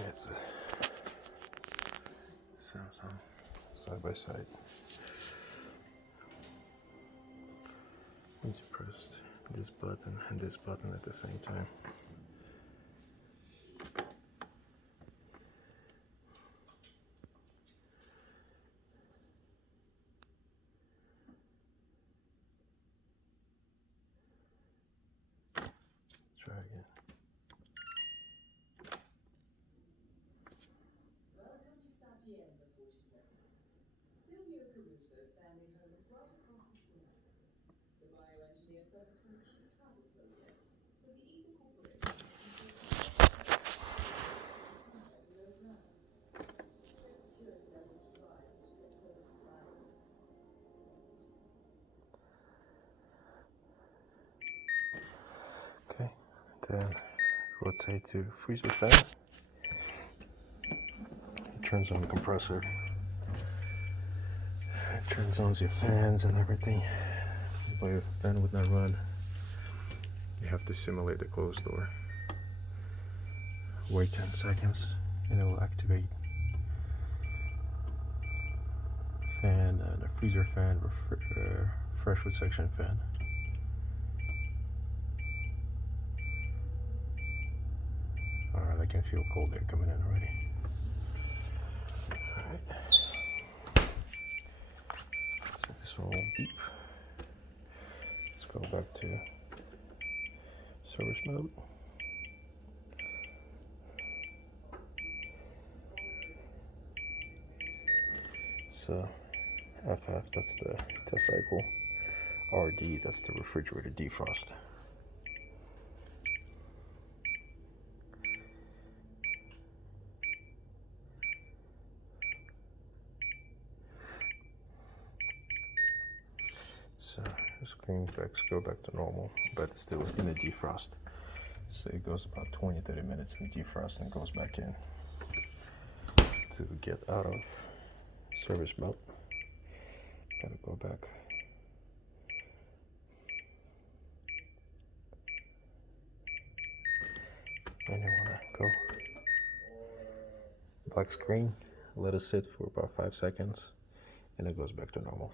Okay, it's a Samsung side by side. Need to press this button and this button at the same time. Try again. Okay, then rotate to freezer fan. It turns on the compressor. It turns on your fans and everything. But your fan would not run. You have to simulate the closed door. Wait 10 seconds and it will activate. Fan and a freezer fan, fresh food section fan. Alright, I can feel cold air coming in already. Alright. So this one won't beep. Let's go back to service mode. So FF, that's the test cycle. RD, that's the refrigerator defrost. So the screen specs go back to normal, but it's still in the defrost. So it goes about 20-30 minutes in defrost and goes back in to get out of service mode. Gotta go back. And you wanna go black screen, let it sit for about 5 seconds, and it goes back to normal.